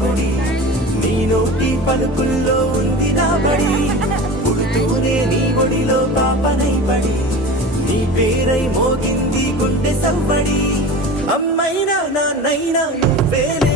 గుడి, నీ నోటి పలుకుల్లో ఉంది నా బడి. పుడుతూనే నీ ఒడిలో పాపనై పడి, నీ పేరై మోగింది గుండె సవ్వడి. అమ్మైనా నాన్నైనా నువ్వేలే